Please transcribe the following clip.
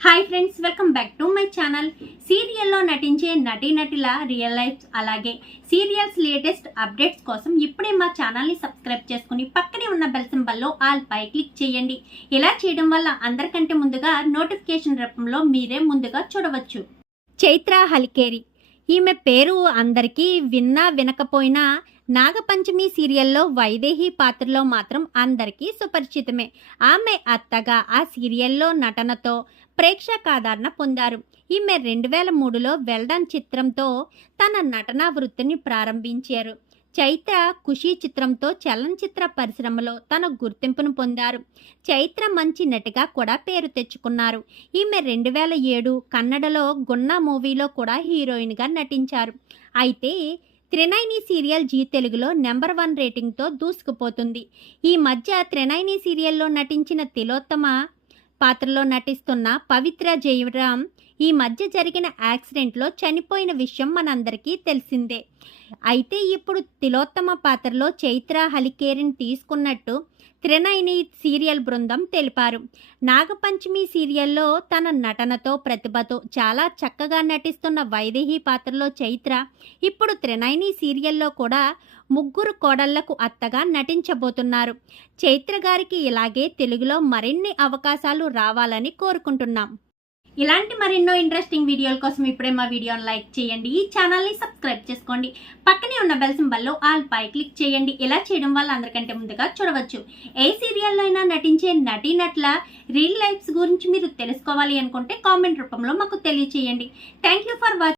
Hi friends, welcome back to my channel. సీరియల్లో నటించే నటీనటుల రియల్ లైఫ్ అలాగే సీరియల్స్ లేటెస్ట్ అప్డేట్స్ కోసం ఇప్పుడే మా ఛానల్ని సబ్స్క్రైబ్ చేసుకుని పక్కనే ఉన్న బెల్ సింబల్లో ఆల్ పై క్లిక్ చేయండి. ఇలా చేయడం వల్ల అందరికంటే ముందుగా నోటిఫికేషన్ రూపంలో మీరే ముందుగా చూడవచ్చు. చైత్ర హలికేరి, ఈమె పేరు అందరికీ విన్నా వినకపోయినా నాగపంచమి సీరియల్లో వైదేహి పాత్రలో మాత్రం అందరికీ సుపరిచితమే. ఆమె అత్తగా ఆ సీరియల్లో నటనతో ప్రేక్షకాదరణ పొందారు. ఈమె 2003లో వెల్డన్ చిత్రంతో తన నటనా వృత్తిని ప్రారంభించారు. చైత్ర ఖుషీ చిత్రంతో చలనచిత్ర పరిశ్రమలో తన గుర్తింపును పొందారు. చైత్ర మంచి నటిగా కూడా పేరు తెచ్చుకున్నారు. ఈమె 2007 కన్నడలో గున్నా మూవీలో కూడా హీరోయిన్గా నటించారు. అయితే త్రినైని సీరియల్ జీ తెలుగులో నెంబర్ 1 రేటింగ్తో దూసుకుపోతుంది. ఈ మధ్య త్రినైని సీరియల్లో నటించిన తిలోత్తమ పాత్రలో నటిస్తున్న పవిత్ర జయరాం ఈ మధ్య జరిగిన యాక్సిడెంట్లో చనిపోయిన విషయం మనందరికీ తెలిసిందే. అయితే ఇప్పుడు తిలోత్తమ పాత్రలో చైత్ర హలికేరిని తీసుకున్నట్టు త్రినైని సీరియల్ బృందం తెలిపారు. నాగపంచమి సీరియల్లో తన నటనతో ప్రతిభతో చాలా చక్కగా నటిస్తున్న వైదేహి పాత్రలో చైత్ర ఇప్పుడు త్రినైని సీరియల్లో కూడా ముగ్గురు కోడళ్లకు అత్తగా నటించబోతున్నారు. చైత్ర గారికి ఇలాగే తెలుగులో మరిన్ని అవకాశాలు రావాలని కోరుకుంటున్నాం. ఇలాంటి మరెన్నో ఇంట్రెస్టింగ్ వీడియోల కోసం ఇప్పుడే మా వీడియోని లైక్ చేయండి, ఈ ఛానల్ని సబ్స్క్రైబ్ చేసుకోండి, పక్కనే ఉన్న బెల్ సింబల్లో ఆల్ పై క్లిక్ చేయండి. ఇలా చేయడం వల్ల అందరికంటే ముందుగా చూడవచ్చు. ఏ సీరియల్లో అయినా నటించే నటీనటుల రియల్ లైఫ్స్ గురించి మీరు తెలుసుకోవాలి అనుకుంటే కామెంట్ రూపంలో మాకు తెలియచేయండి. Thank you for watching.